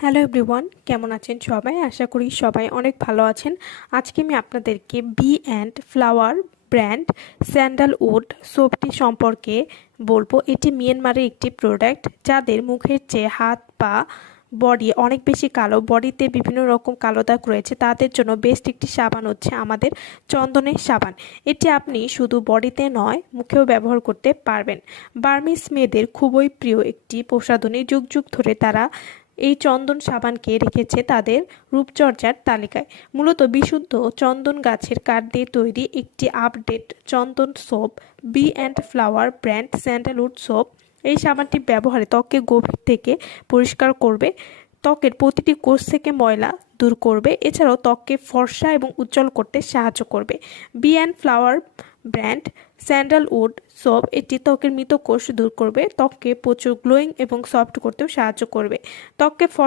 Hello everyone কেমন আছেন সবাই? আশা করি সবাই অনেক ভালো আছেন। আজকে আমি আপনাদেরকে B and flower brand sandalwood সোপটি সম্পর্কে বলব। এটি মিয়ানমারের একটি প্রোডাক্ট যাদের মুখের চেয়ে হাত, পা বডি অনেক বেশি কালো বডিতে বিভিন্ন রকম কালো দাগ রয়েছে, তাদের জন্য বেস্ট একটি সাবান হচ্ছে আমাদের চন্দনের সাবান। এটি আপনি শুধু বডিতে নয়, মুখেও ব্যবহার করতে পারবেন। বার্মিস মেয়েদের খুবই প্রিয় একটি প্রসাধনী যুগ যুগ ধরে তারা এই চন্দন সাবানকে রেখেছে তাদের রূপচর্চার তালিকায়। মূলত বিশুদ্ধ চন্দন গাছের কাঠ দিয়ে তৈরি একটি update Chandan soap, B and flower brand sandalwood soap. এই সাবানটি ব্যবহারে ত্বককে গভীর থেকে পরিষ্কার করবে, ত্বকের প্রতিটি কোষ থেকে ময়লা দূর করবে, এছাড়াও ত্বককে ফর্সা এবং উজ্জ্বল করতে সাহায্য করবে। B and flower brand sandalwood soap এটি ত্বকের মৃত কোষ দূর করবে। ত্বককে প্রচুর গ্লোয়িং এবং সফট করতেও সাহায্য করবে। ত্বককে